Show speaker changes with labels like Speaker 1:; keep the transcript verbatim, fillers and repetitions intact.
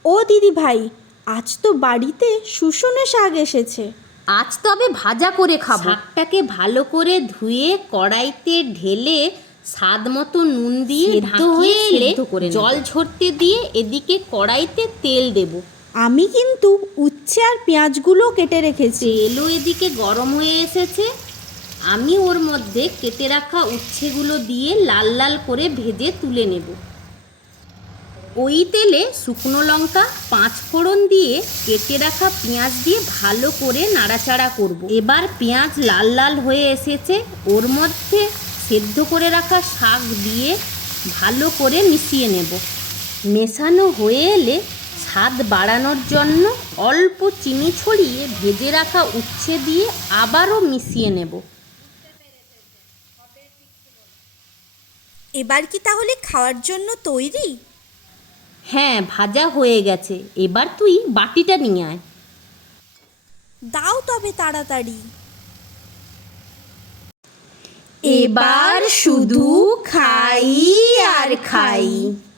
Speaker 1: ও দিদি ভাই, আজ তো বাড়িতে শুশুনে শাক এসেছে।
Speaker 2: আজ তবে ভাজা করে খাবো। শাকটাকে ভালো করে ধুয়ে কড়াইতে ঢেলে স্বাদ মতো নুন দিয়ে ঢাকিয়ে এলে জল ঝরতে দিয়ে এদিকে কড়াইতে তেল দেব।
Speaker 1: আমি কিন্তু উচ্ছে আর পেঁয়াজগুলো কেটে রেখেছি।
Speaker 2: তেলও এদিকে গরম হয়ে এসেছে। আমি ওর মধ্যে কেটে রাখা উচ্ছেগুলো দিয়ে লাল লাল করে ভেজে তুলে নেব। ওই তেলে শুকনো লঙ্কা পাঁচ ফোড়ন দিয়ে কেটে রাখা পেঁয়াজ দিয়ে ভালো করে নাড়াচাড়া করব। এবার পেঁয়াজ লাল লাল হয়ে এসেছে, ওর মধ্যে সেদ্ধ করে রাখা শাক দিয়ে ভালো করে মিশিয়ে নেব। মেশানো হয়ে এলে স্বাদ বাড়ানোর জন্য অল্প চিনি ছড়িয়ে ভেজে রাখা উচ্ছে দিয়ে আবারও মিশিয়ে নেব।
Speaker 1: এবার কি তাহলে খাওয়ার জন্য তৈরি?
Speaker 2: হ্যাঁ, ভাজা হয়ে গেছে। এবার তুই বাটিটা নিয়ে আয়।
Speaker 1: দাও তবে তাড়াতাড়ি।
Speaker 2: এবার শুধু খাই আর খাই।